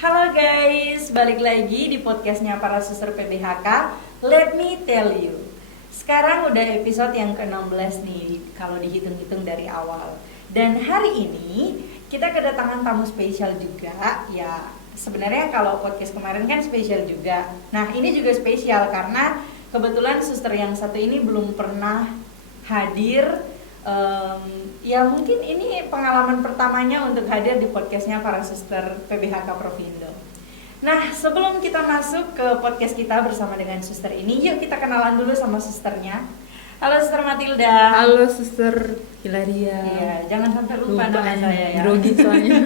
Halo guys, balik lagi di podcastnya para suster PBHK. Let me tell you. Sekarang udah episode yang ke-16 nih, kalau dihitung-hitung dari awal. Dan hari ini kita kedatangan tamu spesial juga. Ya, sebenarnya kalau podcast kemarin kan spesial juga. Nah, ini juga spesial karena kebetulan suster yang satu ini belum pernah hadir. Ya mungkin ini pengalaman pertamanya untuk hadir di podcastnya para suster PBHK Provindo. Nah, sebelum kita masuk ke podcast kita bersama dengan suster ini, yuk kita kenalan dulu sama susternya. Halo Suster Matilda. Halo Suster Hilaria. Iya, jangan sampai lupa nama saya ya. Grogi soalnya.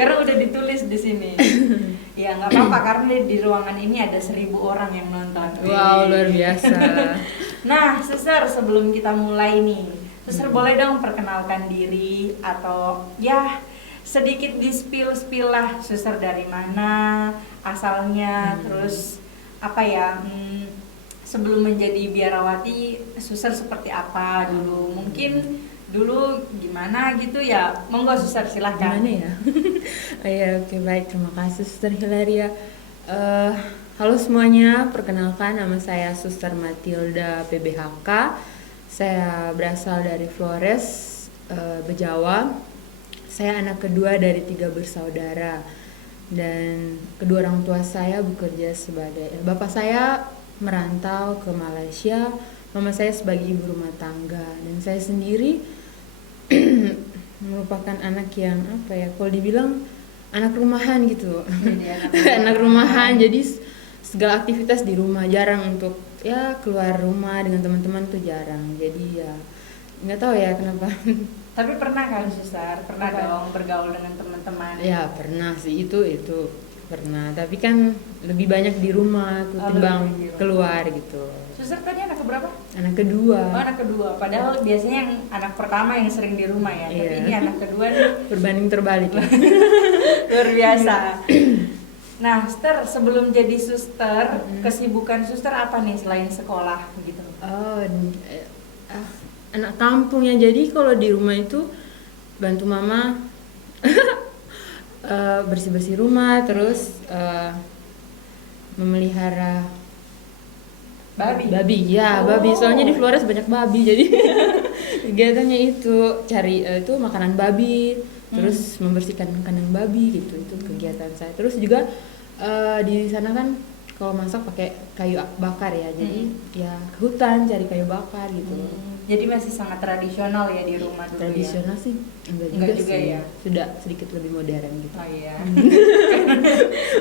Karena udah ditulis di sini. Ya nggak apa-apa karena di ruangan ini ada 1.000 orang yang nonton. Wow, luar biasa. Nah, suster sebelum kita mulai nih, suster boleh dong perkenalkan diri atau ya sedikit di spill lah suster dari mana asalnya, terus apa ya sebelum menjadi biarawati suster seperti apa dulu, mungkin dulu gimana gitu ya, monggo suster silahkan. Gimana ya? Ya oke, baik, terima kasih Suster Hilaria. Halo semuanya, perkenalkan nama saya Suster Matilda PBHK. Saya berasal dari Flores, Bejawa. Saya anak kedua dari 3 bersaudara dan kedua orang tua saya bekerja sebagai bapak saya merantau ke Malaysia, mama saya sebagai ibu rumah tangga, dan saya sendiri merupakan anak yang apa ya, kalau dibilang anak rumahan gitu. Anak rumahan, jadi segala aktivitas di rumah, jarang untuk ya keluar rumah dengan teman-teman tuh jarang. Jadi ya nggak tahu ya kenapa. Tapi pernah kan suster, pernah dong bergaul dengan teman-teman? Ya pernah sih, itu pernah, tapi kan lebih banyak di rumah ketimbang keluar gitu. Suster tadi anak keberapa? Anak kedua. Oh, anak kedua. Padahal biasanya yang anak pertama yang sering di rumah ya. Iya. Tapi ini anak kedua nih. Berbanding terbalik. Luar biasa. Nah, suster sebelum jadi suster, kesibukan suster apa nih selain sekolah gitu? Oh, anak kampung ya. Jadi kalau di rumah itu bantu mama bersih-bersih rumah, terus memelihara babi ya. Babi, soalnya di Flores banyak babi, jadi kegiatannya itu cari itu makanan babi, terus membersihkan kandang babi gitu, itu kegiatan saya. Terus juga di sana kan kalau masak pakai kayu bakar ya, jadi ya ke hutan cari kayu bakar gitu. Jadi masih sangat tradisional ya di rumah dulu. Tradisional ya? Sih enggak juga sih. ya, Sudah sedikit lebih modern gitu. Oh iya.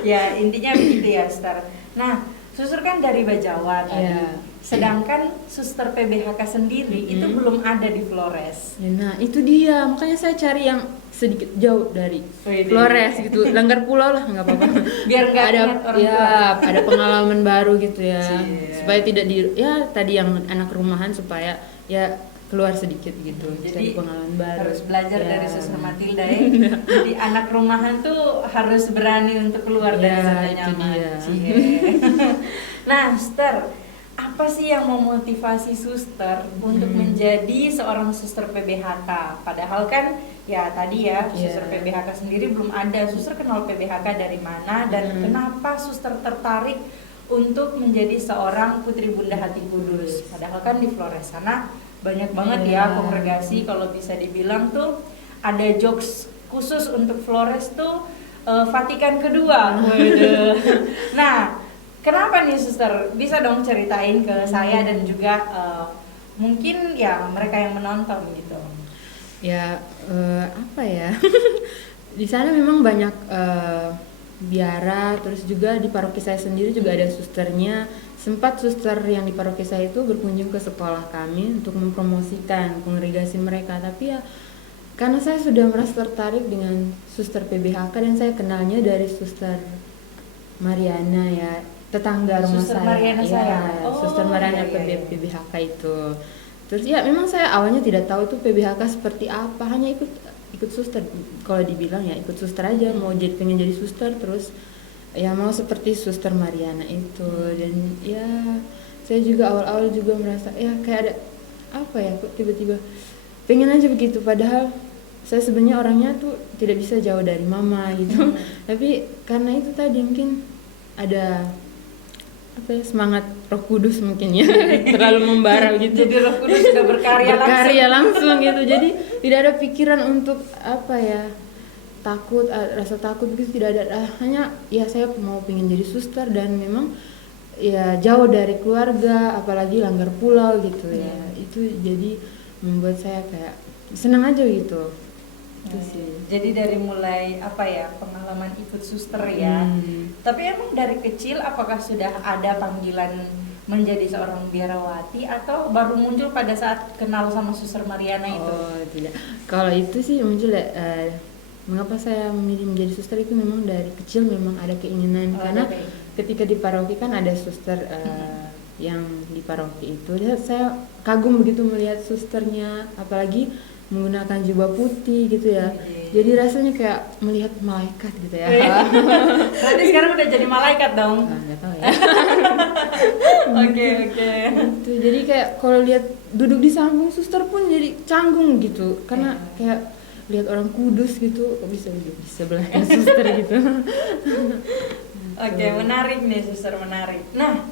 Ya intinya begitu ya suster. Nah, suster kan dari Bajawa tadi. Iya. Sedangkan suster PBHK sendiri itu belum ada di Flores. Ya, nah itu dia, makanya saya cari yang sedikit jauh dari Flores gitu, langgar pulau lah, nggak apa-apa. Biar nggak ada ingat orang ya tua. ada pengalaman baru gitu ya. Cie. Supaya tidak ya tadi yang anak rumahan, supaya ya keluar sedikit gitu, Jadi cari pengalaman baru. harus belajar Ya. dari suster Matilda ya. Jadi anak rumahan tuh harus berani untuk keluar dari Ya, zona itu nyaman. dia. Cie. Nah, suster, apa sih yang memotivasi suster untuk menjadi seorang suster PBHK? Padahal kan ya tadi ya suster PBHK sendiri belum ada. Suster kenal PBHK dari mana dan kenapa suster tertarik untuk menjadi seorang putri Bunda Hati Kudus? Padahal kan di Flores sana banyak banget ya kongregasi, kalau bisa dibilang tuh ada jokes khusus untuk Flores tuh Vatikan kedua. Waduh. Nah, kenapa nih suster? Bisa dong ceritain ke saya dan juga mungkin ya mereka yang menonton gitu. Ya apa ya? Di sana memang banyak biara, terus juga di paroki saya sendiri juga ada susternya. Sempat suster yang di paroki saya itu berkunjung ke sekolah kami untuk mempromosikan kongregasi mereka, tapi ya karena saya sudah merasa tertarik dengan suster PBHK dan saya kenalnya dari suster Mariana ya, tetangga rumah Suster saya. Mariana Ya, saya. suster Mariana PBHK itu. Terus ya memang saya awalnya tidak tahu tuh PBHK seperti apa, hanya ikut suster. Kalau dibilang ya ikut suster aja, mau pengen jadi suster, terus ya mau seperti suster Mariana itu. Dan ya saya juga awal-awal juga merasa ya kayak ada apa ya, kok tiba-tiba pengen aja begitu, padahal saya sebenarnya orangnya tuh tidak bisa jauh dari mama gitu. Tapi karena itu tadi mungkin ada apa ya, semangat Roh Kudus mungkin ya, terlalu membara gitu. Jadi Roh Kudus sudah berkarya langsung gitu. Jadi tidak ada pikiran untuk apa ya, takut, rasa takut gitu tidak ada. Hanya ya saya mau pengen jadi suster dan memang ya jauh dari keluarga, apalagi langgar pulau gitu ya. Itu jadi membuat saya kayak senang aja gitu. Itu sih. Jadi dari mulai apa ya, pengalaman ikut suster ya. Tapi emang dari kecil apakah sudah ada panggilan menjadi seorang biarawati atau baru muncul pada saat kenal sama Suster Mariana itu? Oh tidak. Kalau itu sih muncul ya. Mengapa saya memilih menjadi suster itu memang dari kecil memang ada keinginan, karena ketika di paroki kan ada suster yang di paroki itu, saya kagum begitu melihat susternya, apalagi menggunakan jubah putih gitu ya. Jadi rasanya kayak melihat malaikat gitu ya. Berarti sekarang udah jadi malaikat dong? Nggak tahu ya. Oke. Jadi kayak kalau lihat duduk di samping suster pun jadi canggung gitu, karena kayak lihat orang kudus gitu, kok bisa di sebelahnya suster gitu. Oke, menarik nih suster, menarik. Nah,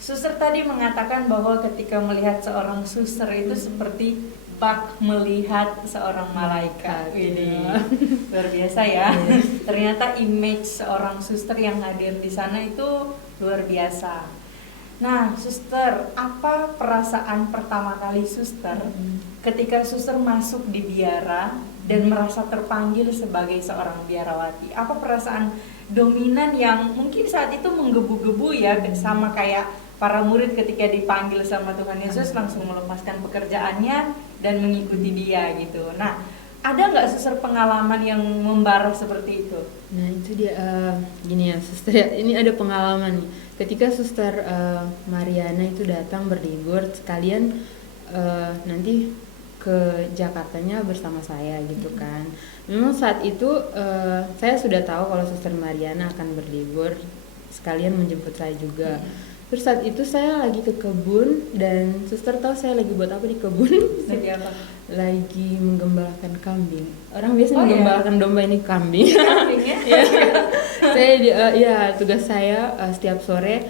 suster tadi mengatakan bahwa ketika melihat seorang suster itu seperti bak melihat seorang malaikat. Ini luar biasa ya. Ternyata image seorang suster yang hadir di sana itu luar biasa. Nah, suster, apa perasaan pertama kali suster ketika suster masuk di biara dan merasa terpanggil sebagai seorang biarawati? Apa perasaan dominan yang mungkin saat itu menggebu-gebu ya, sama kayak para murid ketika dipanggil sama Tuhan Yesus langsung melepaskan pekerjaannya dan mengikuti dia gitu. Nah, ada nggak suster pengalaman yang membara seperti itu? Nah itu dia, gini ya suster ya, ini ada pengalaman nih. Ketika suster Mariana itu datang berlibur sekalian nanti ke Jakartanya bersama saya gitu kan. Memang saat itu saya sudah tahu kalau suster Mariana akan berlibur, sekalian menjemput saya juga. Terus saat itu saya lagi ke kebun dan suster tahu saya lagi buat apa di kebun? Lagi apa? Lagi menggembalakan kambing. Orang biasa menggembalakan domba, ini kambing. Kambing ya? Saya tugas saya setiap sore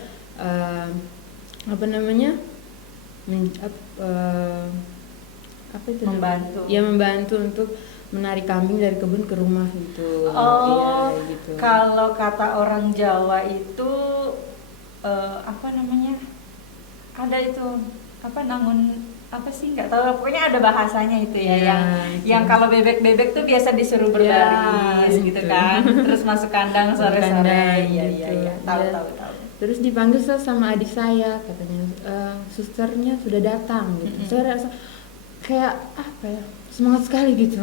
apa namanya? Apa itu? Membantu. Ya membantu untuk menarik kambing dari kebun ke rumah gitu. Oh, ya, gitu. Kalau kata orang Jawa itu apa namanya? Ada itu apa, nangun apa sih, nggak tahu, pokoknya ada bahasanya itu ya, yang kalau bebek-bebek tuh biasa disuruh berbaris gitu kan, terus masuk kandang sore-sore. Iya, tahu. Terus dipanggil sama adik saya, katanya susternya sudah datang gitu. Saya rasa kayak apa ya, semangat sekali gitu.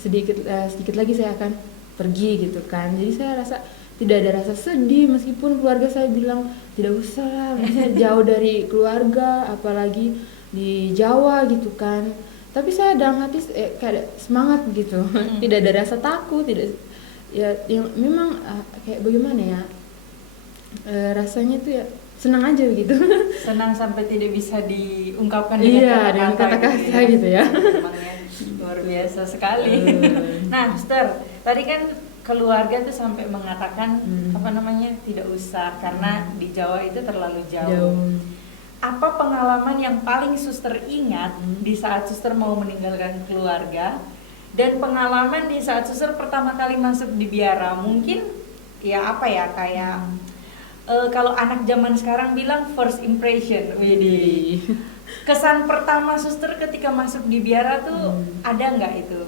sedikit lagi saya akan pergi gitu kan. Jadi saya rasa tidak ada rasa sedih, meskipun keluarga saya bilang tidak usah lah, maksudnya jauh dari keluarga, apalagi di Jawa gitu kan. Tapi saya dalam hati kayak semangat gitu. Tidak ada rasa takut, tidak ya, yang memang kayak bagaimana ya, rasanya tuh ya senang aja gitu. Senang sampai tidak bisa diungkapkan dengan kata-kata gitu ya. Memangnya luar biasa sekali. Nah, Suster, tadi kan keluarga tuh sampai mengatakan apa namanya, tidak usah karena di Jawa itu terlalu jauh. Apa pengalaman yang paling suster ingat di saat suster mau meninggalkan keluarga, dan pengalaman di saat suster pertama kali masuk di biara? Mungkin ya apa ya, kayak kalau anak zaman sekarang bilang first impression. Widih. Kesan pertama suster ketika masuk di biara tuh ada nggak itu?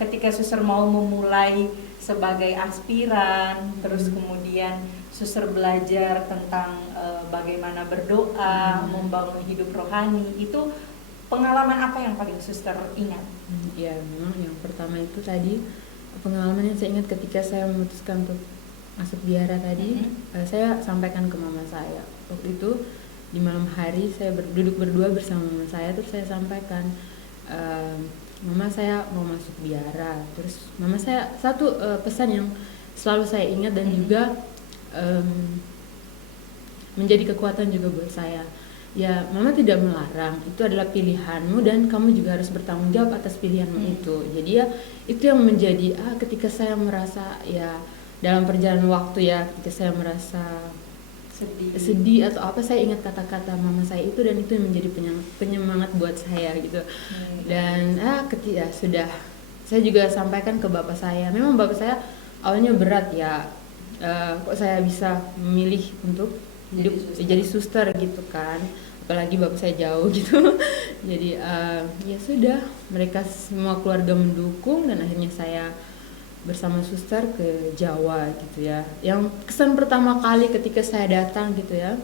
Ketika suster mau memulai sebagai aspiran, terus kemudian suster belajar tentang bagaimana berdoa, membangun hidup rohani, itu pengalaman apa yang paling suster ingat? Ya memang yang pertama itu tadi pengalaman yang saya ingat ketika saya memutuskan untuk masuk biara tadi. Saya sampaikan ke mama saya waktu itu di malam hari, saya duduk berdua bersama mama saya, terus saya sampaikan, mama saya mau masuk biara. Terus mama saya satu pesan yang selalu saya ingat dan juga menjadi kekuatan juga buat saya. ya mama tidak melarang, itu adalah pilihanmu dan kamu juga harus bertanggung jawab atas pilihanmu itu. Jadi ya itu yang menjadi ketika saya merasa ya dalam perjalanan waktu ya, ketika saya merasa sedih atau apa, saya ingat kata-kata mama saya itu, dan itu yang menjadi penyemangat buat saya gitu. Dan ketika sudah saya juga sampaikan ke bapak saya, memang bapak saya awalnya berat ya, kok saya bisa memilih untuk hidup jadi suster gitu kan, apalagi bapak saya jauh gitu. Jadi ya sudah, mereka semua keluarga mendukung dan akhirnya saya bersama suster ke Jawa gitu ya. Yang kesan pertama kali ketika saya datang gitu ya,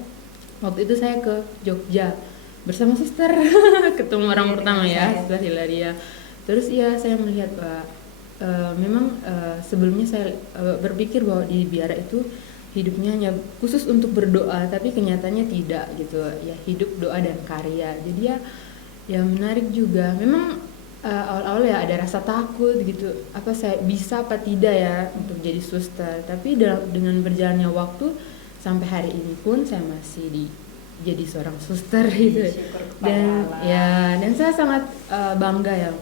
waktu itu saya ke Jogja bersama suster ketemu orang pertama ya, Suster Hilaria. Terus ya saya melihat bahwa memang sebelumnya saya berpikir bahwa di biara itu hidupnya hanya khusus untuk berdoa, tapi kenyataannya tidak gitu ya, hidup doa dan karya. Jadi ya menarik juga. Memang awal-awal ya ada rasa takut gitu, apa saya bisa apa tidak ya untuk jadi suster, tapi dengan berjalannya waktu sampai hari ini pun saya masih jadi seorang suster gitu. Dan saya sangat bangga ya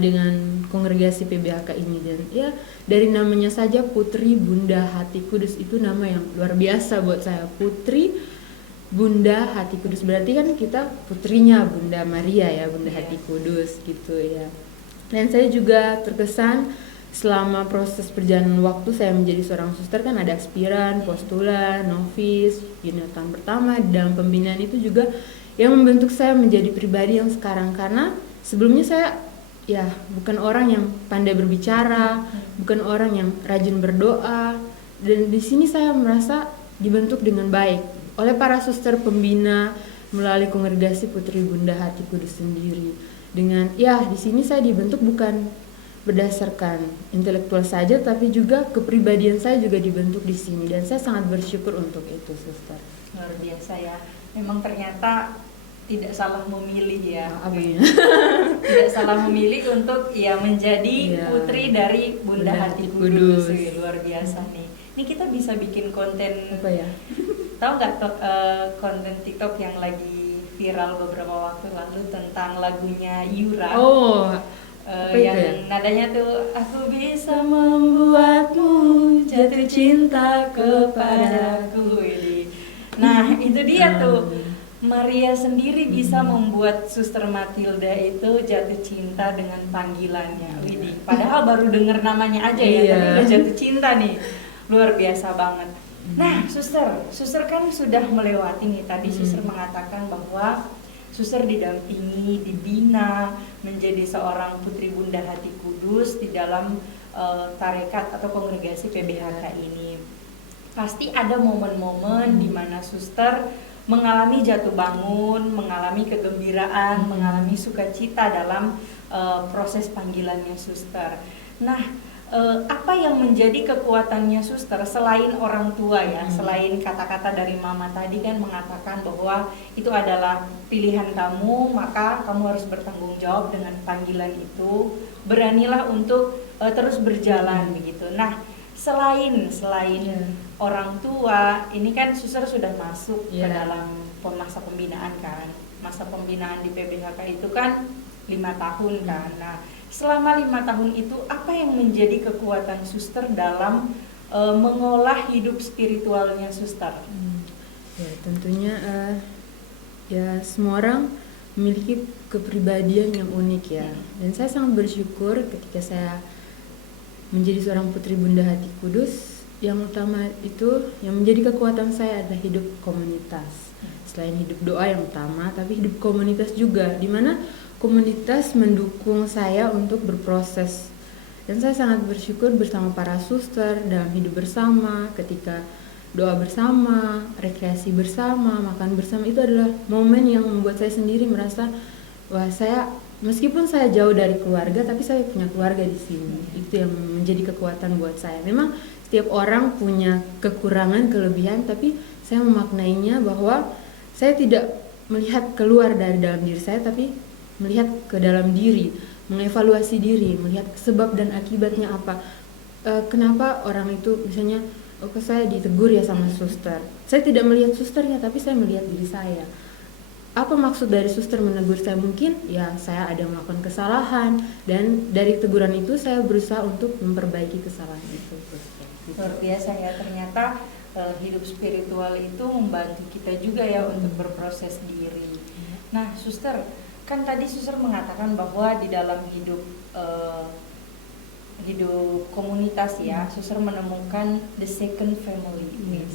dengan kongregasi PBHK ini. Dan ya dari namanya saja Putri Bunda Hati Kudus, itu nama yang luar biasa buat saya. Putri Bunda Hati Kudus, berarti kan kita putrinya Bunda Maria ya, Bunda Hati Kudus gitu ya. Dan saya juga terkesan selama proses perjalanan waktu saya menjadi seorang suster, kan ada aspiran, postulan, novis, tahun pertama. Dalam pembinaan itu juga yang membentuk saya menjadi pribadi yang sekarang, karena sebelumnya saya ya bukan orang yang pandai berbicara, bukan orang yang rajin berdoa, dan di sini saya merasa dibentuk dengan baik oleh para suster pembina melalui kongregasi Putri Bunda Hati Kudus sendiri. Dengan ya di sini saya dibentuk bukan berdasarkan intelektual saja, tapi juga kepribadian saya juga dibentuk di sini, dan saya sangat bersyukur untuk itu, suster. Luar biasa ya. Memang ternyata tidak salah memilih ya. Tidak salah memilih untuk ya menjadi putri dari Bunda Hati Kudus. Luar biasa nih. Ini kita bisa bikin konten apa ya? Tahu nggak konten TikTok yang lagi viral beberapa waktu lalu tentang lagunya Yura? Yang nadanya tuh, aku bisa membuatmu jatuh cinta kepadaku. Nah itu dia tuh, Maria sendiri bisa membuat Suster Matilda itu jatuh cinta dengan panggilannya. Widih, padahal baru dengar namanya aja ya, tapi udah jatuh cinta nih. Luar biasa banget. Nah, suster kan sudah melewati nih, tadi suster mengatakan bahwa suster didampingi, dibina menjadi seorang Putri Bunda Hati Kudus di dalam tarekat atau kongregasi PBHK ini. Pasti ada momen-momen di mana suster mengalami jatuh bangun, mengalami kegembiraan, mengalami sukacita dalam proses panggilannya suster. Nah, apa yang menjadi kekuatannya suster selain orang tua ya, selain kata-kata dari mama tadi kan mengatakan bahwa itu adalah pilihan kamu, maka kamu harus bertanggung jawab dengan panggilan itu, beranilah untuk terus berjalan begitu. Nah, selain orang tua, ini kan suster sudah masuk ke dalam masa pembinaan kan. Masa pembinaan di PBHK itu kan 5 tahun kan. Nah, selama 5 tahun itu apa yang menjadi kekuatan suster dalam mengolah hidup spiritualnya suster? Ya tentunya ya semua orang memiliki kepribadian yang unik ya. Dan saya sangat bersyukur ketika saya menjadi seorang Putri Bunda Hati Kudus. Yang utama itu yang menjadi kekuatan saya adalah hidup komunitas. Selain hidup doa yang utama, tapi hidup komunitas juga, di mana komunitas mendukung saya untuk berproses. Dan saya sangat bersyukur bersama para suster dalam hidup bersama, ketika doa bersama, rekreasi bersama, makan bersama, itu adalah momen yang membuat saya sendiri merasa wah, saya meskipun saya jauh dari keluarga, tapi saya punya keluarga di sini. Itu yang menjadi kekuatan buat saya. Memang setiap orang punya kekurangan, kelebihan, tapi saya memaknainya bahwa saya tidak melihat keluar dari dalam diri saya, tapi melihat ke dalam diri, mengevaluasi diri, melihat sebab dan akibatnya apa. Kenapa orang itu misalnya, saya ditegur ya sama suster. Saya tidak melihat susternya, tapi saya melihat diri saya. apa maksud dari suster menegur saya? Mungkin ya saya ada melakukan kesalahan, dan dari teguran itu saya berusaha untuk memperbaiki kesalahan itu. Luar biasa ya, ternyata hidup spiritual itu membantu kita juga ya untuk berproses diri. Nah, suster, kan tadi suster mengatakan bahwa di dalam hidup komunitas ya, suster menemukan the second family,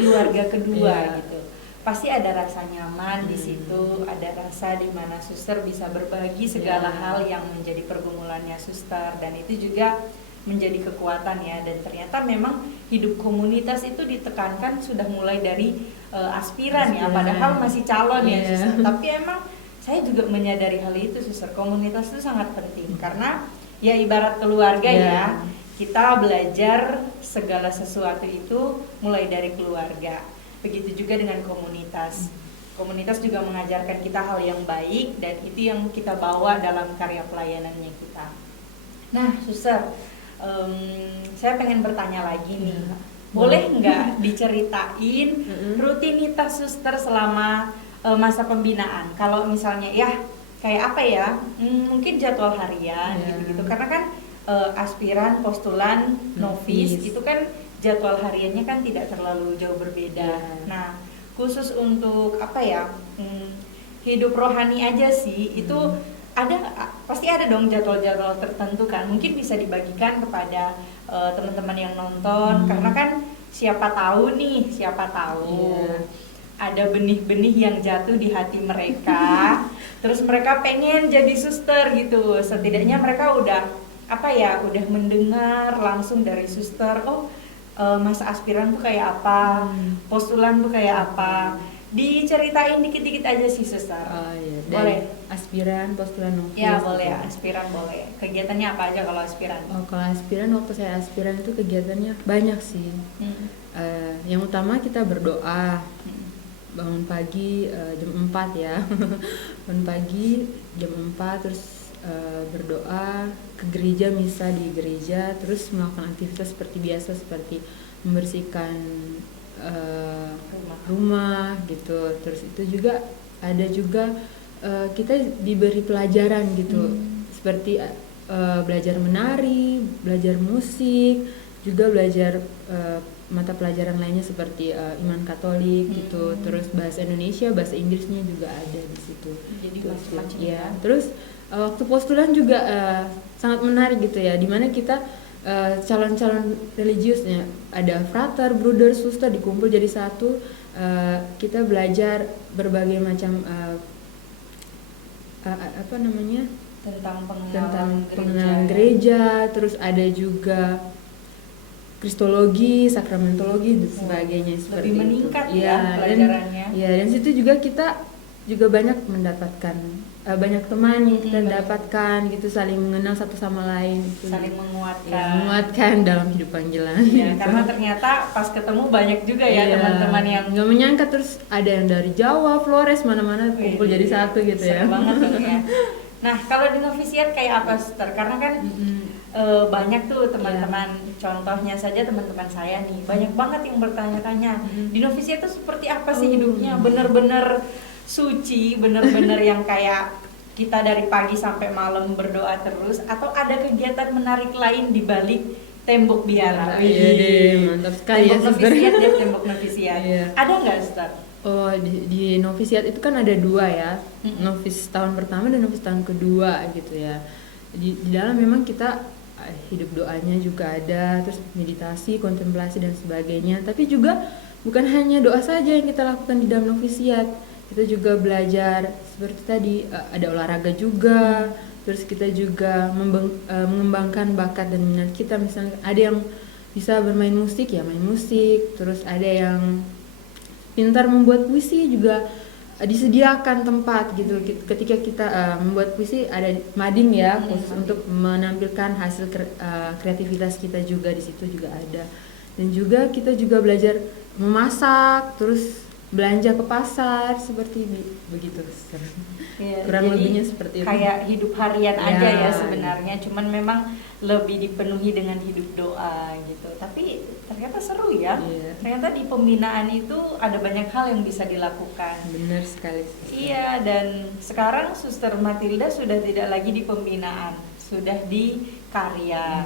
keluarga kedua gitu. Pasti ada rasa nyaman di situ, ada rasa di mana suster bisa berbagi segala hal yang menjadi pergumulannya suster, dan itu juga menjadi kekuatan ya. Dan ternyata memang hidup komunitas itu ditekankan sudah mulai dari aspiran ya, padahal masih calon ya suster. Tapi emang saya juga menyadari hal itu suster, komunitas itu sangat penting karena ya ibarat keluarga ya, kita belajar segala sesuatu itu mulai dari keluarga. Begitu juga dengan komunitas. Komunitas juga mengajarkan kita hal yang baik, dan itu yang kita bawa dalam karya pelayanannya kita. Nah, suster, saya pengen bertanya lagi nih. Boleh nggak diceritain rutinitas suster selama masa pembinaan? Kalau misalnya ya kayak apa ya? Mungkin jadwal harian gitu-gitu. Karena kan aspiran, postulan, novis itu kan jadwal hariannya kan tidak terlalu jauh berbeda. Nah, khusus untuk apa ya, hidup rohani aja sih, itu ada, pasti ada dong jadwal-jadwal tertentu kan. Mungkin bisa dibagikan kepada teman-teman yang nonton, karena kan siapa tahu ada benih-benih yang jatuh di hati mereka, terus mereka pengen jadi suster gitu. Setidaknya mereka udah udah mendengar langsung dari suster, masa aspiran tuh kayak apa, postulan tuh kayak apa. Diceritain dikit-dikit aja sih suster. Boleh. Aspiran, postulan, novis. Ya boleh ya, aspiran boleh. Kegiatannya apa aja kalau aspiran? Kalau aspiran, waktu saya aspiran itu kegiatannya banyak sih. Yang utama kita berdoa. Bangun pagi jam 4 ya. Bangun pagi jam 4, terus berdoa, ke gereja, misa di gereja, terus melakukan aktivitas seperti biasa, seperti membersihkan rumah gitu. Terus itu juga ada juga kita diberi pelajaran gitu, seperti belajar menari, belajar musik, juga belajar mata pelajaran lainnya seperti iman Katolik gitu. Terus bahasa Indonesia, bahasa Inggrisnya juga ada di situ. Jadi macam-macam ya. Terus waktu postulan juga sangat menarik gitu ya, dimana kita calon-calon religiusnya ada frater, bruder, suster dikumpul jadi satu. Kita belajar berbagai macam tentang pengenalan gereja, terus ada juga kristologi, sakramentologi dan sebagainya. Seperti lebih meningkat itu. Ya pelajarannya. Dan situ juga kita juga banyak mendapatkan banyak teman yang kita dapatkan gitu, saling mengenal satu sama lain gitu. Saling menguatkan. Menguatkan dalam hidup panggilan. Ya, karena ternyata pas ketemu banyak juga ya teman-teman yang nggak menyangka, terus ada yang dari Jawa, Flores, mana-mana kumpul jadi satu gitu ya. Seru banget dong ya. Nah, kalau di novisiat kayak apa, Suster? Karena kan banyak tuh teman-teman, contohnya saja teman-teman saya nih, banyak banget yang bertanya-tanya, di novisiat tuh seperti apa sih hidupnya? Bener-bener suci, bener-bener yang kayak kita dari pagi sampai malam berdoa terus, atau ada kegiatan menarik lain di balik tembok biara? Iya deh, mantap sekali ya, Suster. Tembok novisiat. Ada nggak, Suster? Di novisiat itu kan ada dua ya, novis tahun pertama dan novis tahun kedua gitu ya. Di dalam memang kita hidup doanya juga ada, terus meditasi, kontemplasi dan sebagainya. Tapi juga bukan hanya doa saja yang kita lakukan di dalam novisiat, kita juga belajar seperti tadi, ada olahraga juga. Terus kita juga mengembangkan bakat dan minat kita. Misalnya ada yang bisa bermain musik ya main musik, terus ada yang pintar membuat puisi juga disediakan tempat gitu. Ketika kita membuat puisi ada mading ya, khusus untuk menampilkan hasil kreativitas kita juga, di situ juga ada. Dan juga kita juga belajar memasak, terus belanja ke pasar seperti begitu. Ya, Kurang jadi lebihnya seperti itu. kayak hidup harian aja Ya. ya sebenarnya, cuman memang lebih dipenuhi dengan hidup doa gitu. Tapi ternyata seru ya. Iya. Ternyata di pembinaan itu ada banyak hal yang bisa dilakukan. Benar sekali. Suster. Iya, dan sekarang Suster Matilda sudah tidak lagi di pembinaan, sudah di karya.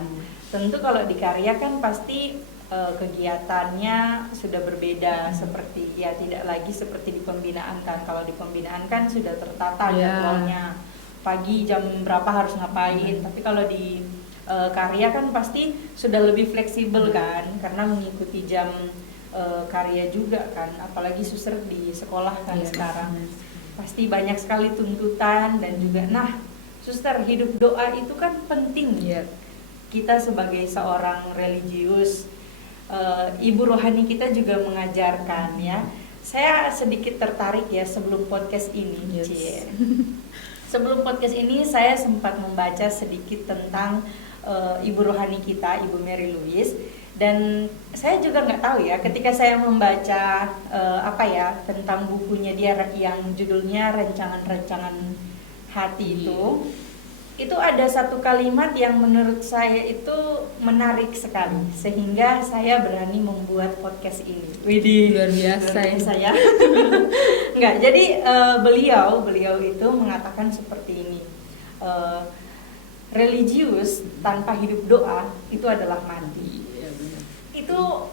Tentu kalau di karya kan pasti kegiatannya sudah berbeda, seperti ya tidak lagi seperti di pembinaan kan. Kalau di pembinaan kan sudah tertata jadwalnya, pagi jam berapa harus ngapain. Tapi kalau di karya kan pasti sudah lebih fleksibel kan, karena mengikuti jam karya juga kan. Apalagi suster di sekolah kan sekarang pasti banyak sekali tuntutan dan juga. Nah, suster, hidup doa itu kan penting. Kita sebagai seorang religius, ibu rohani kita juga mengajarkan ya. Saya sedikit tertarik ya sebelum podcast ini. Sebelum podcast ini saya sempat membaca sedikit tentang ibu rohani kita, Ibu Mary Louise. Dan saya juga nggak tahu ya, ketika saya membaca tentang bukunya dia yang judulnya Rancangan-Rancangan Hati itu ada satu kalimat yang menurut saya itu menarik sekali, sehingga saya berani membuat podcast ini. Widih, luar biasa ya. Enggak, jadi beliau itu mengatakan seperti ini. Religius tanpa hidup doa itu adalah mati. Itu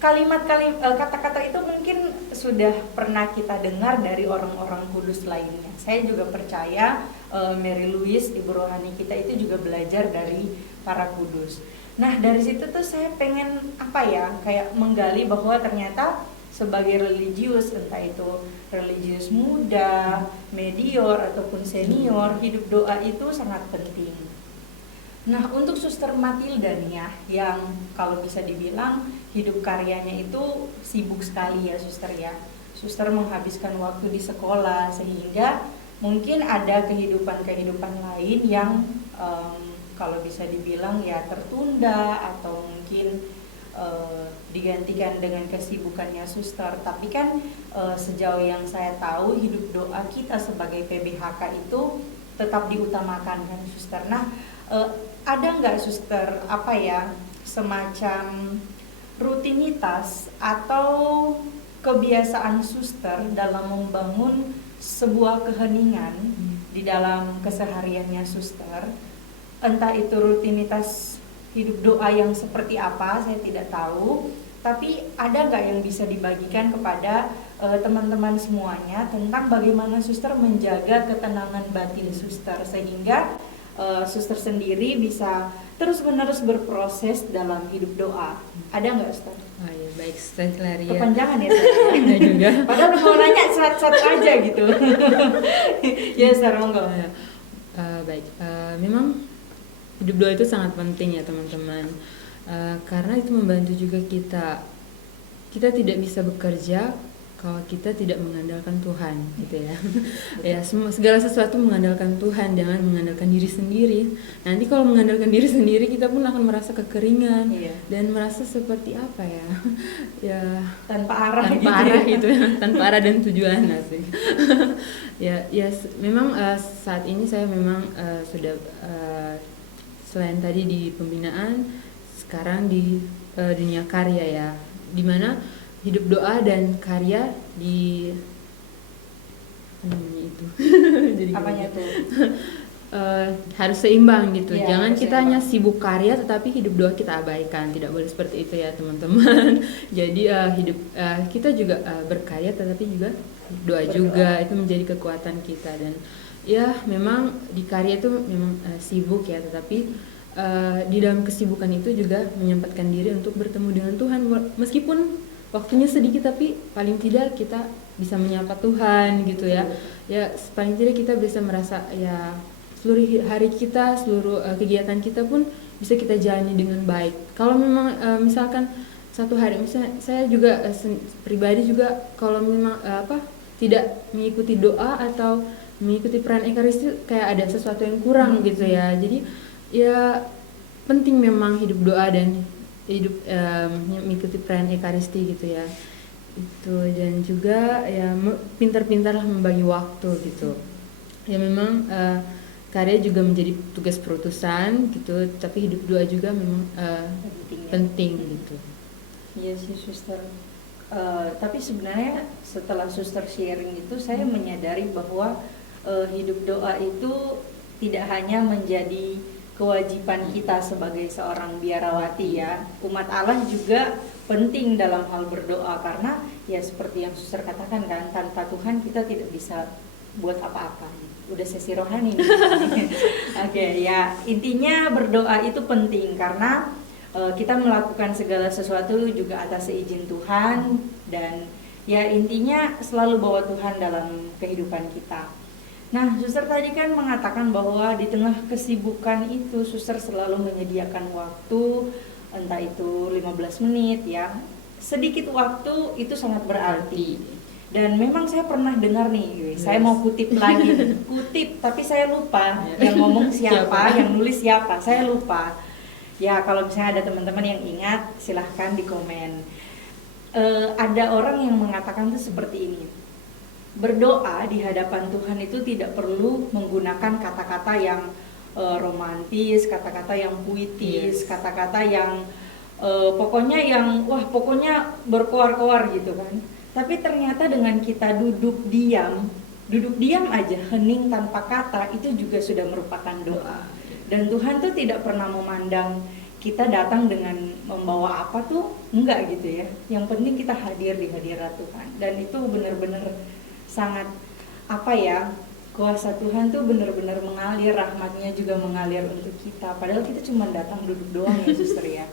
kata-kata itu mungkin sudah pernah kita dengar dari orang-orang kudus lainnya. Saya juga percaya Mary Louise, ibu rohani kita itu juga belajar dari para kudus. Nah, dari situ tuh saya pengen kayak menggali bahwa ternyata sebagai religius, entah itu religius muda, medior ataupun senior, hidup doa itu sangat penting. Nah, untuk Suster Matilda nih ya, yang kalau bisa dibilang hidup karyanya itu sibuk sekali ya Suster ya. Suster menghabiskan waktu di sekolah, sehingga mungkin ada kehidupan lain yang kalau bisa dibilang ya tertunda atau mungkin digantikan dengan kesibukannya Suster. Tapi kan sejauh yang saya tahu, hidup doa kita sebagai PBHK itu tetap diutamakan kan Suster. Nah, ada nggak Suster semacam rutinitas atau kebiasaan Suster dalam membangun sebuah keheningan di dalam kesehariannya Suster? Entah itu rutinitas hidup doa yang seperti apa, saya tidak tahu. Tapi ada nggak yang bisa dibagikan kepada teman-teman semuanya tentang bagaimana Suster menjaga ketenangan batin Suster, sehingga Suster sendiri bisa terus-menerus berproses dalam hidup doa. Ada nggak, Suster? Oh ya, baik, Suster Hilaria. Kepanjangan ya, Suster? Ada juga. Padahal mau nanya satu aja gitu. Ya, Suster, monggo. Baik, memang hidup doa itu sangat penting ya teman-teman. Karena itu membantu juga kita tidak bisa bekerja kalau kita tidak mengandalkan Tuhan, gitu ya. Ya, segala sesuatu mengandalkan Tuhan, jangan mengandalkan diri sendiri. Nanti kalau mengandalkan diri sendiri, kita pun akan merasa kekeringan dan merasa seperti apa ya? Ya, tanpa arah gitu ya, tanpa arah dan tujuan asik. Memang saat ini saya memang sudah selain tadi di pembinaan, sekarang di dunia karya ya, dimana hidup doa dan karya di itu jadi apanya tuh harus seimbang gitu. Jangan kita seimbang. hanya sibuk karya tetapi hidup doa kita abaikan. Tidak boleh seperti itu ya teman-teman. Jadi kita juga berkarya tetapi juga doa juga, itu menjadi kekuatan kita. Dan ya memang di karya itu memang sibuk ya, tetapi di dalam kesibukan itu juga menyempatkan diri untuk bertemu dengan Tuhan, meskipun waktunya sedikit, tapi paling tidak kita bisa menyapa Tuhan gitu ya. Ya paling tidak kita bisa merasa ya seluruh hari kita, seluruh kegiatan kita pun bisa kita jalani dengan baik. Kalau memang misalkan satu hari, misalnya saya juga pribadi juga kalau memang tidak mengikuti doa atau mengikuti peran Ekaristi, kayak ada sesuatu yang kurang gitu ya. Jadi ya penting memang hidup doa dan hidup mengikuti perayaan Ekaristi gitu ya. itu. Dan juga ya pintar-pintarlah membagi waktu gitu. Ya memang karya juga menjadi tugas perutusan gitu, tapi hidup doa juga memang penting gitu. Iya sih suster. Tapi sebenarnya setelah suster sharing itu saya menyadari bahwa hidup doa itu tidak hanya menjadi kewajiban kita sebagai seorang biarawati ya. Umat Allah juga penting dalam hal berdoa, karena ya seperti yang suster katakan kan, tanpa Tuhan kita tidak bisa buat apa-apa. Udah sesi rohani nih. Oke, ya intinya berdoa itu penting karena kita melakukan segala sesuatu juga atas seizin Tuhan, dan ya intinya selalu bawa Tuhan dalam kehidupan kita. Nah, suster tadi kan mengatakan bahwa di tengah kesibukan itu suster selalu menyediakan waktu, entah itu 15 menit ya. Sedikit waktu itu sangat berarti. Dan memang saya pernah dengar nih, saya mau kutip lagi, kutip tapi saya lupa yang ngomong siapa, yang nulis siapa, saya lupa. Ya kalau misalnya ada teman-teman yang ingat silahkan di komen. Ada orang yang mengatakan itu seperti ini, berdoa di hadapan Tuhan itu tidak perlu menggunakan kata-kata yang romantis, kata-kata yang puitis, kata-kata yang pokoknya berkoar-koar gitu kan. Tapi ternyata dengan kita duduk diam aja, hening tanpa kata, itu juga sudah merupakan doa. Dan Tuhan tuh tidak pernah memandang kita datang dengan membawa apa tuh, enggak gitu ya. Yang penting kita hadir di hadirat Tuhan. Dan itu benar-benar sangat kuasa Tuhan tuh benar-benar mengalir, rahmatnya juga mengalir untuk kita. Padahal kita cuma datang duduk doang ya suster ya.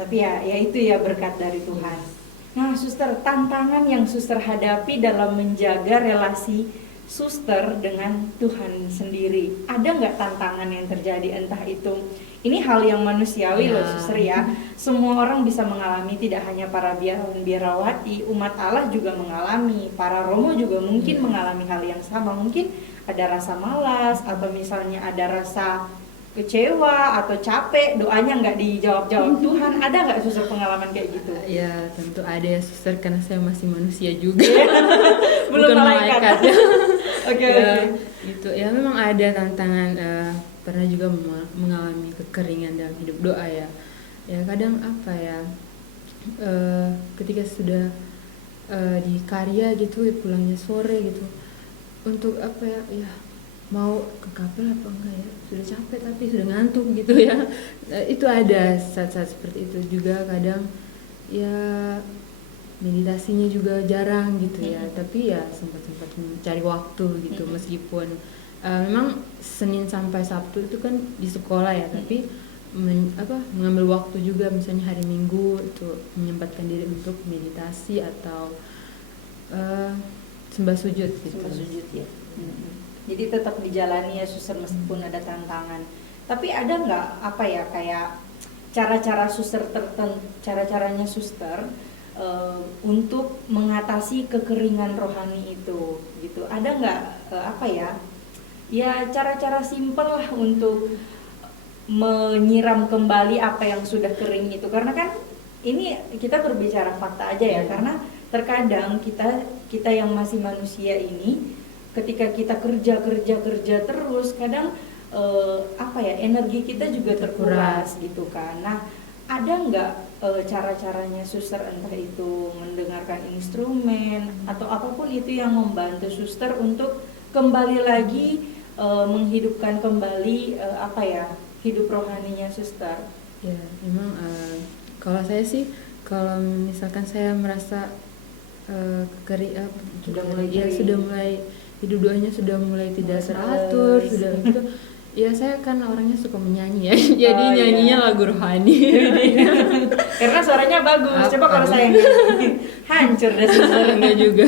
Tapi ya itu ya berkat dari Tuhan. Nah suster, tantangan yang suster hadapi dalam menjaga relasi suster dengan Tuhan sendiri, ada nggak tantangan yang terjadi? Entah itu, ini hal yang manusiawi loh suster ya. Semua orang bisa mengalami, tidak hanya para biarawati, umat Allah juga mengalami, para romo juga mungkin mengalami hal yang sama. Mungkin ada rasa malas, atau misalnya ada rasa kecewa atau capek, doanya nggak dijawab-jawab Tuhan. Ada nggak suster pengalaman kayak gitu? Ya tentu ada ya suster, karena saya masih manusia juga. Belum bukan malaikat. Oke. Itu ya memang ada tantangan, pernah juga mengalami kekeringan dalam hidup doa ya. Ya kadang ketika sudah di karya gitu, pulangnya sore gitu, untuk mau ke kapel apa enggak ya, sudah capek tapi sudah ngantuk gitu ya. Itu ada saat-saat seperti itu juga. Kadang ya meditasinya juga jarang gitu ya, tapi ya sempat mencari waktu gitu. Meskipun memang Senin sampai Sabtu itu kan di sekolah ya, tapi mengambil waktu juga, misalnya hari Minggu itu menyempatkan diri untuk meditasi atau sembah sujud gitu. Sembah sujud ya. Jadi tetap dijalani ya suster meskipun ada tantangan. Tapi ada nggak kayak cara-cara suster cara-caranya suster untuk mengatasi kekeringan rohani itu gitu? Ada nggak ya cara-cara simpel lah untuk menyiram kembali apa yang sudah kering itu? Karena kan ini kita berbicara fakta aja ya, karena terkadang kita yang masih manusia ini, ketika kita kerja terus, kadang energi kita juga terkuras gitu kan. Nah, ada nggak cara-caranya suster, entah itu mendengarkan instrumen atau apapun itu yang membantu suster untuk kembali lagi menghidupkan kembali hidup rohaninya suster? Ya memang kalau saya sih, kalau misalkan saya merasa sudah mulai hidup doanya sudah mulai tidak teratur, sudah gitu. Ya saya kan orangnya suka menyanyi ya, jadi nyanyinya lagu rohani. Karena suaranya bagus. Coba kalau saya nyanyi, hancur deh suaranya juga.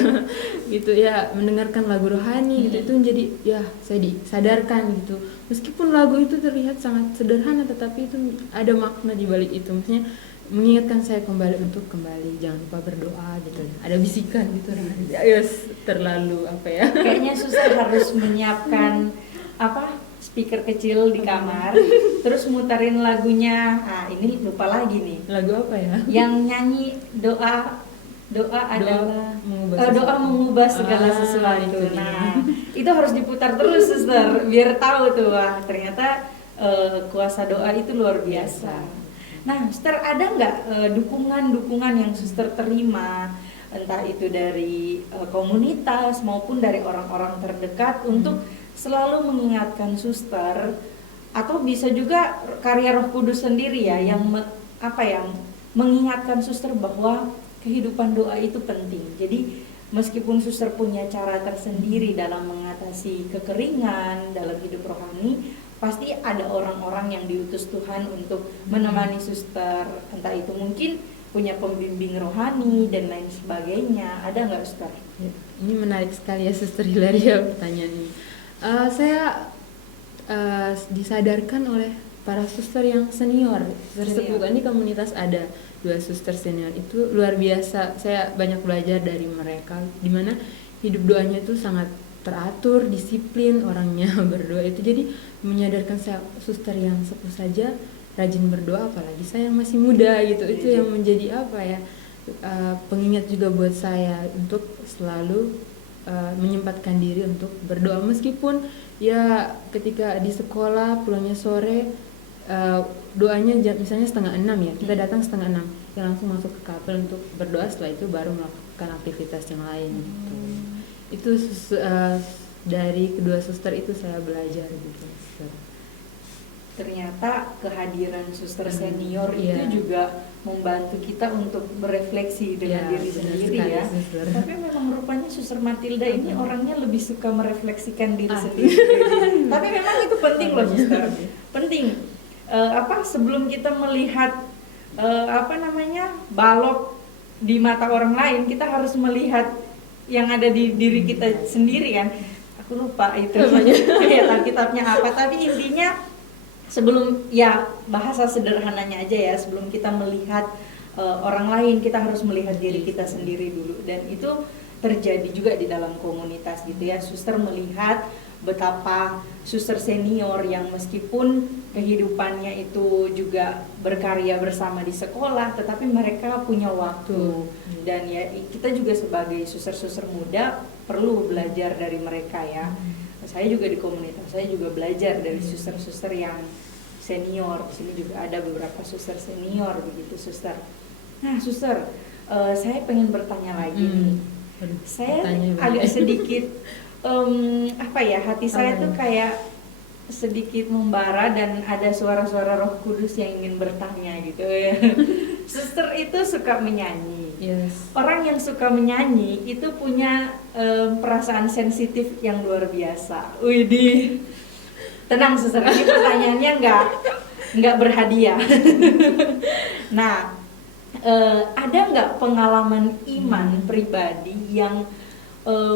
Gitu ya, mendengarkan lagu rohani gitu, itu menjadi ya saya disadarkan gitu. Meskipun lagu itu terlihat sangat sederhana, tetapi itu ada makna di balik itu. Maksudnya mengingatkan saya kembali jangan lupa berdoa gitu. Ada bisikan gitu. Terlalu Kayaknya susah harus menyiapkan speaker kecil di kamar, terus muterin lagunya. Ini lupa lagi nih. Lagu apa ya? Yang nyanyi doa Doa adalah mengubah doa mengubah segala sesuatu. itu dia. Nah, itu harus diputar terus, Suster, biar tahu tuh, wah ternyata kuasa doa itu luar biasa. Nah, Suster, ada nggak dukungan-dukungan yang Suster terima, entah itu dari komunitas maupun dari orang-orang terdekat untuk selalu mengingatkan Suster, atau bisa juga karya Roh Kudus sendiri ya yang mengingatkan Suster bahwa kehidupan doa itu penting. Jadi meskipun Suster punya cara tersendiri dalam mengatasi kekeringan dalam hidup rohani, pasti ada orang-orang yang diutus Tuhan untuk menemani Suster, entah itu mungkin punya pembimbing rohani dan lain sebagainya. Ada nggak, Suster? Ya, ini menarik sekali ya Suster Hilaria pertanyaan ini. Saya disadarkan oleh para suster yang senior. Sebetulnya di komunitas ada 2 suster senior, itu luar biasa. Saya banyak belajar dari mereka, dimana hidup doanya itu sangat teratur, disiplin orangnya berdoa itu. Jadi menyadarkan saya, suster yang sepuh saja rajin berdoa, apalagi saya yang masih muda gitu. Itu yang menjadi pengingat juga buat saya untuk selalu menyempatkan diri untuk berdoa, meskipun ya ketika di sekolah pulangnya sore, doanya misalnya 5:30 ya, kita datang 5:30 ya, langsung masuk ke kapel untuk berdoa, setelah itu baru melakukan aktivitas yang lain gitu. Itu dari kedua suster itu saya belajar gitu. Ternyata kehadiran suster senior itu juga membantu kita untuk berefleksi dengan diri sendiri ya. Tapi memang rupanya Suster Matilda ini orangnya lebih suka merefleksikan diri sendiri. Tapi memang itu penting loh, Suster. Penting. Sebelum kita melihat balok di mata orang lain, kita harus melihat yang ada di diri kita sendiri kan. Aku lupa itu ya kitabnya apa, tapi intinya sebelum, ya bahasa sederhananya aja ya, sebelum kita melihat orang lain, kita harus melihat diri kita sendiri dulu. Dan itu terjadi juga di dalam komunitas gitu ya. Suster melihat betapa suster senior yang meskipun kehidupannya itu juga berkarya bersama di sekolah, tetapi mereka punya waktu. Dan ya kita juga sebagai suster-suster muda perlu belajar dari mereka ya. Saya juga di komunitas, saya juga belajar dari suster-suster yang senior. Di sini juga ada beberapa suster senior begitu, Suster. Nah, Suster, saya pengen bertanya lagi nih. Saya agak sedikit hati saya tuh kayak sedikit membara dan ada suara-suara Roh Kudus yang ingin bertanya gitu ya. Suster itu suka menyanyi. Yes. Orang yang suka menyanyi itu punya perasaan sensitif yang luar biasa. Widih. Tenang, Suster, ini pertanyaannya nggak berhadiah. Nah, ada nggak pengalaman iman pribadi yang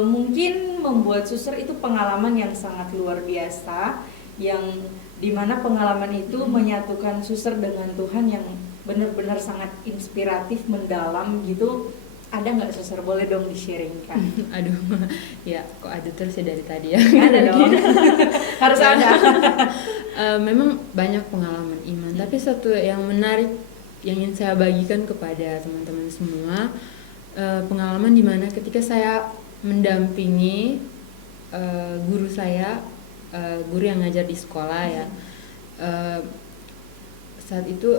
mungkin membuat Suster itu pengalaman yang sangat luar biasa, yang dimana pengalaman itu menyatukan Suster dengan Tuhan yang benar-benar sangat inspiratif, mendalam gitu? Ada nggak, Suster? Boleh dong di-sharingkan. Aduh, ya kok ada terus ya dari tadi ya. Ada dong. Harus ada. Memang banyak pengalaman iman, tapi satu yang menarik yang ingin saya bagikan kepada teman-teman semua, pengalaman dimana ketika saya mendampingi guru saya, guru yang ngajar di sekolah ya, saat itu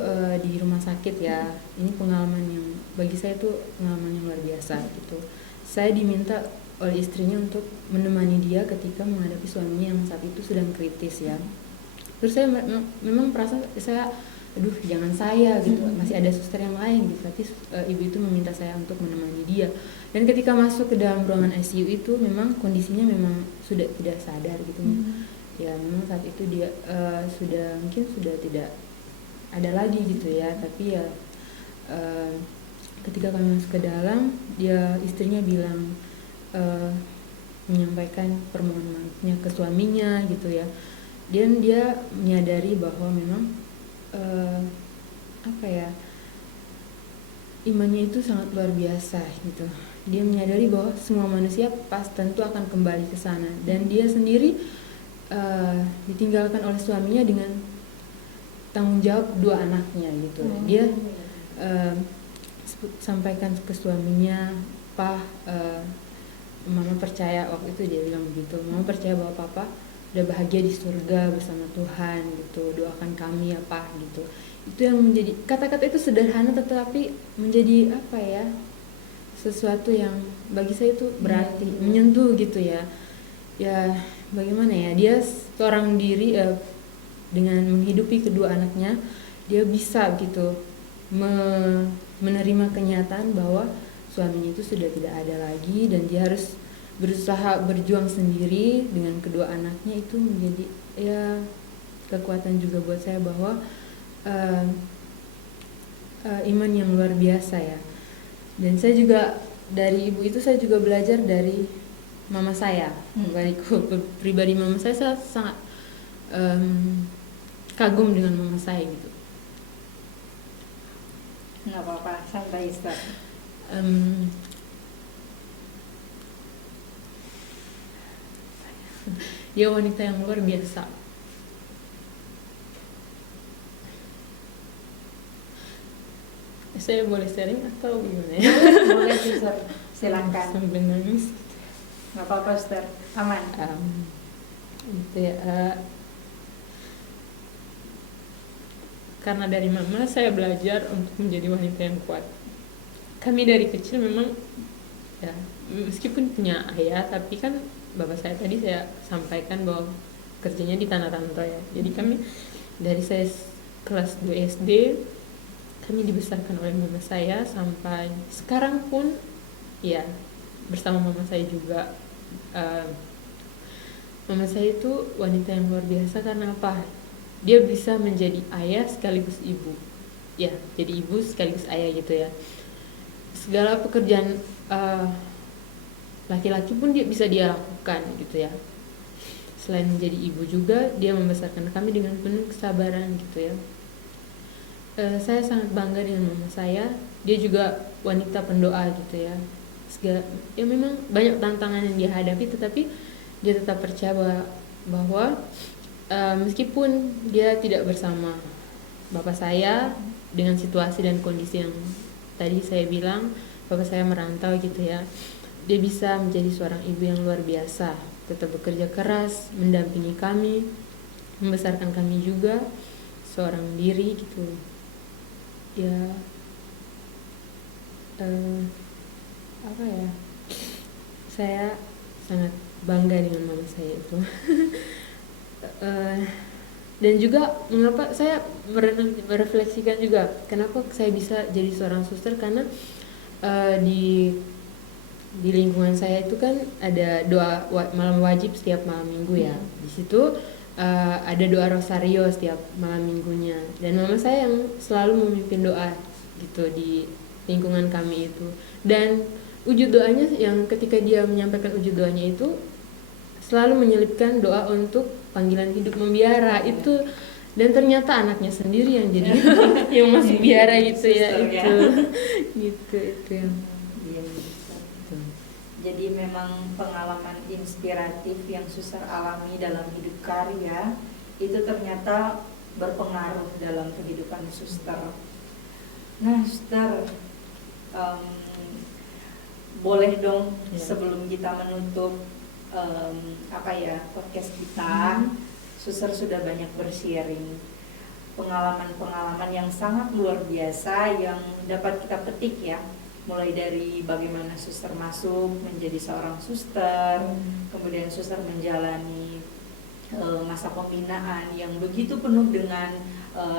di rumah sakit ya. Ini pengalaman yang bagi saya itu pengalaman yang luar biasa gitu. Saya diminta oleh istrinya untuk menemani dia ketika menghadapi suaminya yang saat itu sedang kritis ya. Terus saya memang merasa saya, aduh jangan saya gitu, masih ada suster yang lain gitu. Tapi ibu itu meminta saya untuk menemani dia. Dan ketika masuk ke dalam ruangan ICU itu memang kondisinya memang sudah tidak sadar gitu. Ya memang saat itu dia mungkin sudah tidak ada lagi gitu ya. Tapi ya ketika kami masuk ke dalam, istrinya bilang, menyampaikan permohonan maafnya ke suaminya gitu ya. Dan dia menyadari bahwa memang imannya itu sangat luar biasa gitu. Dia menyadari bahwa semua manusia tentu akan kembali ke sana, dan dia sendiri ditinggalkan oleh suaminya dengan tanggung jawab 2 anaknya gitu. Dia sampaikan ke suaminya, "Pak, Mama percaya," waktu itu dia bilang begitu, "Mama percaya bahwa Papa udah bahagia di surga bersama Tuhan gitu, doakan kami ya Pak," gitu. Itu yang menjadi, kata-kata itu sederhana tetapi menjadi apa ya, sesuatu yang bagi saya itu berarti, menyentuh gitu ya. Ya bagaimana ya, dia seorang diri dengan menghidupi kedua anaknya, dia bisa gitu menerima kenyataan bahwa suaminya itu sudah tidak ada lagi dan dia harus berusaha berjuang sendiri dengan kedua anaknya. Itu menjadi ya kekuatan juga buat saya bahwa iman yang luar biasa ya. Dan saya juga dari ibu itu saya juga belajar dari mama saya. Pribadi mama saya sangat kagum dengan mama saya gitu. Nggak apa-apa, santai Ustaz. Dia wanita yang luar biasa. Saya boleh sharing atau gimana ya? Boleh Ustaz, silakan. Sambil nangis. Nggak apa-apa Ustaz, aman. Gitu ya. Karena dari mama saya belajar untuk menjadi wanita yang kuat. Kami dari kecil memang ya, meskipun punya ayah, tapi kan bapak saya tadi saya sampaikan bahwa kerjanya di tanah rantau ya. Jadi kami dari saya kelas 2 SD kami dibesarkan oleh mama saya sampai sekarang pun ya bersama mama saya juga. Mama saya itu wanita yang luar biasa karena apa? Dia bisa menjadi ayah sekaligus ibu. Ya, jadi ibu sekaligus ayah gitu ya. Segala pekerjaan laki-laki pun bisa dia lakukan gitu ya. Selain menjadi ibu juga, dia membesarkan kami dengan penuh kesabaran gitu ya. Saya sangat bangga dengan mama saya. Dia juga wanita pendoa gitu ya. Ya memang banyak tantangan yang dia hadapi, tetapi dia tetap percaya bahwa meskipun dia tidak bersama bapak saya dengan situasi dan kondisi yang tadi saya bilang, bapak saya merantau gitu ya, dia bisa menjadi seorang ibu yang luar biasa, tetap bekerja keras, mendampingi kami, membesarkan kami juga seorang diri gitu ya. Apa ya, saya sangat bangga dengan mama saya itu. Dan juga mengapa saya merefleksikan juga kenapa saya bisa jadi seorang suster, karena di lingkungan saya itu kan ada doa malam wajib setiap malam minggu ya. Di situ ada doa rosario setiap malam minggunya, dan mama saya yang selalu memimpin doa gitu di lingkungan kami itu. Dan wujud doanya yang ketika dia menyampaikan wujud doanya itu selalu menyelipkan doa untuk panggilan hidup membiara itu, dan ternyata anaknya sendiri yang jadi yang masuk biara gitu ya. Itu gitu yang jadi memang pengalaman inspiratif yang suster alami dalam hidup karya itu ternyata berpengaruh dalam kehidupan suster. Nah suster, boleh dong sebelum kita menutup podcast kita, suster sudah banyak bersharing pengalaman-pengalaman yang sangat luar biasa yang dapat kita petik ya, mulai dari bagaimana suster masuk menjadi seorang suster, kemudian suster menjalani masa pembinaan yang begitu penuh dengan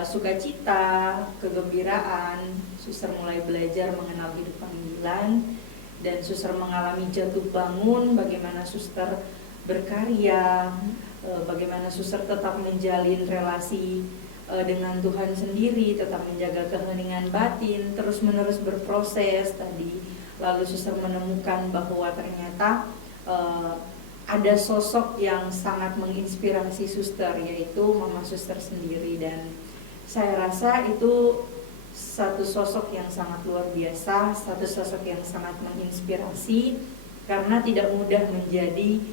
sukacita, kegembiraan. Suster mulai belajar mengenal hidup panggilan, dan suster mengalami jatuh bangun, bagaimana suster berkarya, bagaimana suster tetap menjalin relasi dengan Tuhan sendiri, tetap menjaga keheningan batin, terus menerus berproses tadi. Lalu suster menemukan bahwa ternyata ada sosok yang sangat menginspirasi suster, yaitu mama suster sendiri. Dan saya rasa itu satu sosok yang sangat luar biasa, satu sosok yang sangat menginspirasi, karena tidak mudah menjadi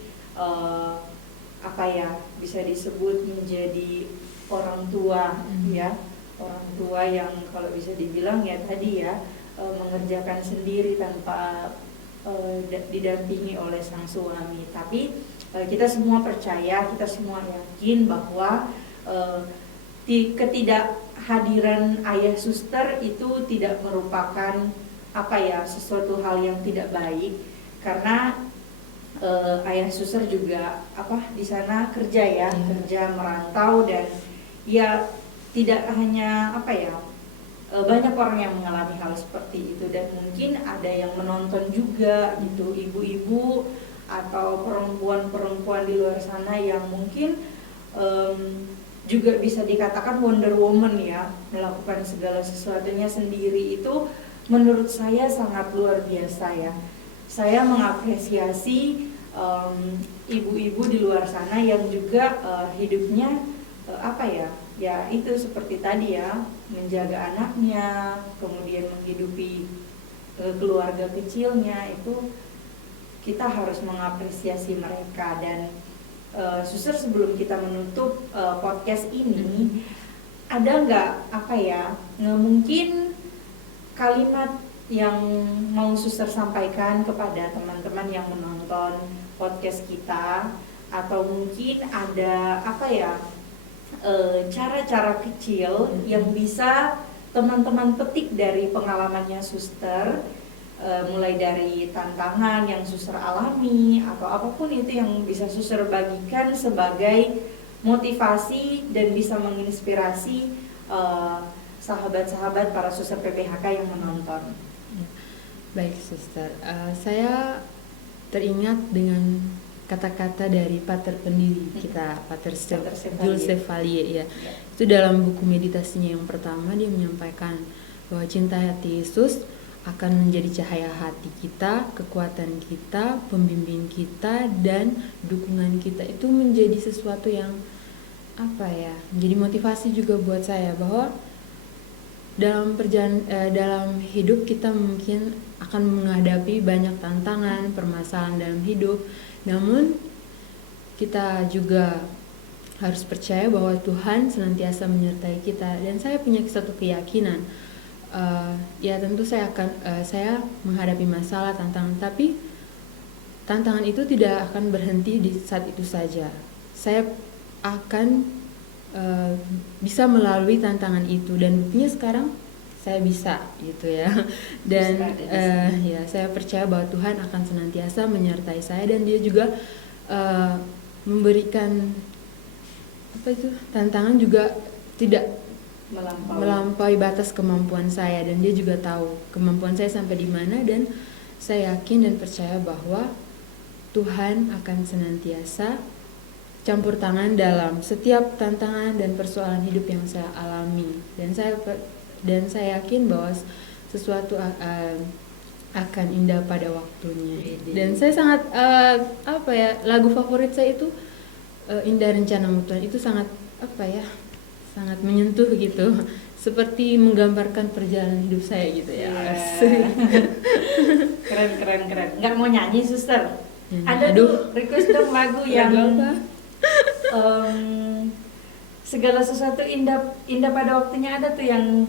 bisa disebut menjadi orang tua ya, orang tua yang kalau bisa dibilang ya tadi ya, mengerjakan sendiri tanpa didampingi oleh sang suami. Tapi kita semua percaya, kita semua yakin bahwa ketidakhadiran ayah suster itu tidak merupakan sesuatu hal yang tidak baik, karena ayah suster juga di sana kerja kerja merantau, dan ya tidak hanya banyak orang yang mengalami hal seperti itu, dan mungkin ada yang menonton juga gitu, ibu-ibu atau perempuan-perempuan di luar sana yang mungkin juga bisa dikatakan Wonder Woman ya, melakukan segala sesuatunya sendiri. Itu menurut saya sangat luar biasa ya. Saya mengapresiasi ibu-ibu di luar sana yang juga hidupnya ya itu seperti tadi ya, menjaga anaknya, kemudian menghidupi keluarga kecilnya. Itu kita harus mengapresiasi mereka. Dan suster, sebelum kita menutup podcast ini, ada nggak mungkin kalimat yang mau suster sampaikan kepada teman-teman yang menonton podcast kita, atau mungkin ada cara-cara kecil yang bisa teman-teman petik dari pengalamannya suster, mulai dari tantangan yang suster alami atau apapun itu yang bisa suster bagikan sebagai motivasi dan bisa menginspirasi sahabat-sahabat para suster PPHK yang menonton. Baik suster, saya teringat dengan kata-kata dari pater pendiri kita, Pater Jules Chevalier ya. Itu dalam buku meditasinya yang pertama, dia menyampaikan bahwa cinta hati Yesus akan menjadi cahaya hati kita, kekuatan kita, pembimbing kita, dan dukungan kita. Itu menjadi sesuatu yang menjadi motivasi juga buat saya, bahwa dalam hidup kita mungkin akan menghadapi banyak tantangan, permasalahan dalam hidup, namun kita juga harus percaya bahwa Tuhan senantiasa menyertai kita. Dan saya punya satu keyakinan, ya tentu saya menghadapi masalah, tantangan, tapi tantangan itu tidak akan berhenti di saat itu saja. Saya akan bisa melalui tantangan itu, dan buktinya sekarang saya bisa gitu ya. Dan ya saya percaya bahwa Tuhan akan senantiasa menyertai saya, dan dia juga memberikan tantangan juga tidak melampaui batas kemampuan saya, dan dia juga tahu kemampuan saya sampai di mana. Dan saya yakin dan percaya bahwa Tuhan akan senantiasa campur tangan dalam setiap tantangan dan persoalan hidup yang saya alami. Dan saya yakin bahwa sesuatu akan indah pada waktunya. Dan saya sangat lagu favorit saya itu Indah Rencanamu Tuhan. Itu sangat sangat menyentuh gitu, seperti menggambarkan perjalanan hidup saya gitu ya. Keren. Nggak mau nyanyi suster? Ada tuh request dong lagu yang segala sesuatu indah pada waktunya. Ada tuh yang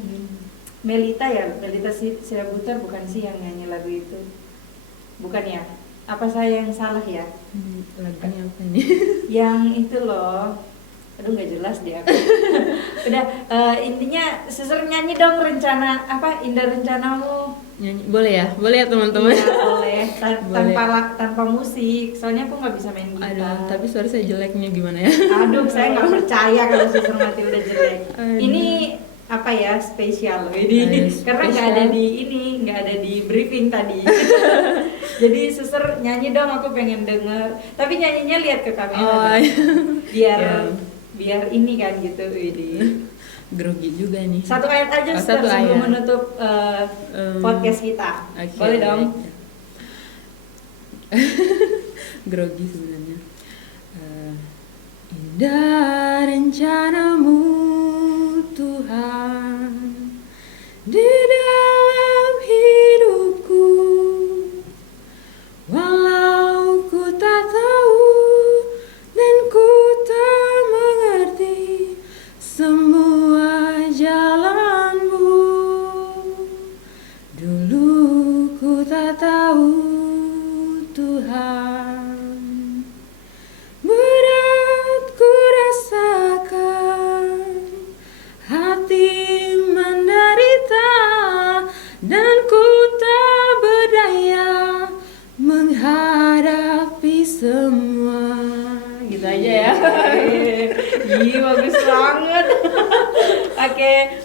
Melita Sirebuter bukan sih yang nyanyi lagu itu? Bukan ya? Apa saya yang salah ya? Lagunya apa ini? Yang itu loh. Aduh nggak jelas deh aku. Udah intinya suster nyanyi dong Indah Rencanamu. Nyanyi boleh ya teman-teman? Iya boleh. Tanpa musik, soalnya aku nggak bisa main gitar. Aduh, tapi suara saya jeleknya gimana ya? Aduh, saya nggak percaya kalau suster Mati udah jelek. Ini spesial ini, karena nggak ada di briefing tadi. Jadi suster nyanyi dong, aku pengen denger. Tapi nyanyinya lihat ke kamera, biar ini kan gitu. Grogi juga nih. Satu ayat aja sebelum menutup podcast kita. Okay, boleh dong. Grogi sebenarnya. Indah rencanamu Tuhan di dalam hidupku, walau ku tak tahu dan ku tak mengerti semua jalanmu. Dulu tahu Tuhan, berat ku rasakan, hati menderita, dan ku tak berdaya menghadapi semua. Gitu aja ya. Ih, bagus banget. Oke,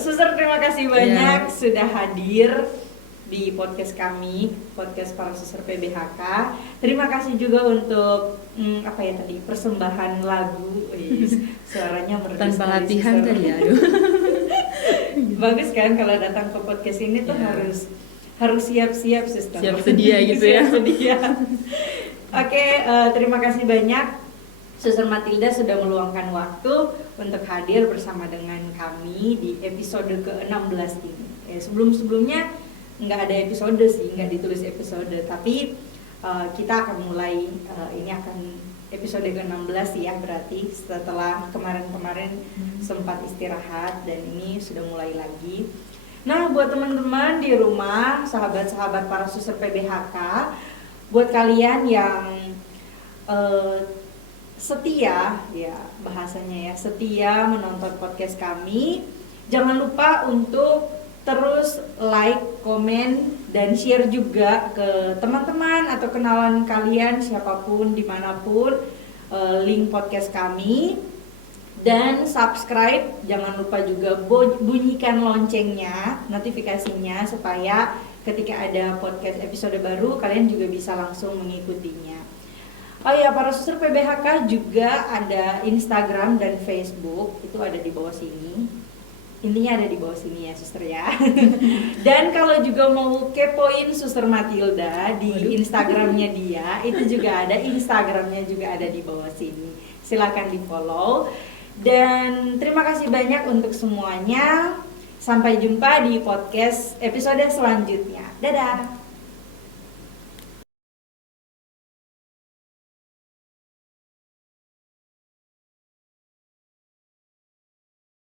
Suster terima kasih banyak sudah hadir di podcast kami, podcast para suster PBHK. Terima kasih juga untuk persembahan lagu. Suaranya merdu Tanpa sekali, latihan Suster. kali ya, aduh. Bagus kan kalau datang ke podcast ini tuh harus siap-siap, Suster. Siap sedia gitu ya. Siap sedia. Oke, terima kasih banyak Suster Matilda sudah meluangkan waktu untuk hadir bersama dengan kami di episode ke-16 ini. Sebelum-sebelumnya nggak ada episode sih, nggak ditulis episode, tapi kita akan mulai, ini akan episode ke-16 ya, berarti setelah kemarin-kemarin sempat istirahat dan ini sudah mulai lagi. Nah, buat teman-teman di rumah, sahabat-sahabat para suster PBHK, buat kalian yang setia, ya bahasanya ya, setia menonton podcast kami, jangan lupa untuk terus like, komen, dan share juga ke teman-teman atau kenalan kalian siapapun dimanapun link podcast kami, dan subscribe. Jangan lupa juga bunyikan loncengnya, notifikasinya, supaya ketika ada podcast episode baru kalian juga bisa langsung mengikutinya. Oh ya, para suster PBHK juga ada Instagram dan Facebook, itu ada di bawah sini. Intinya ada di bawah sini ya, Suster ya. Dan kalau juga mau kepoin Suster Matilda di Instagramnya dia, itu juga ada, Instagramnya juga ada di bawah sini. Silakan di follow. Dan terima kasih banyak untuk semuanya. Sampai jumpa di podcast episode selanjutnya. Dadah.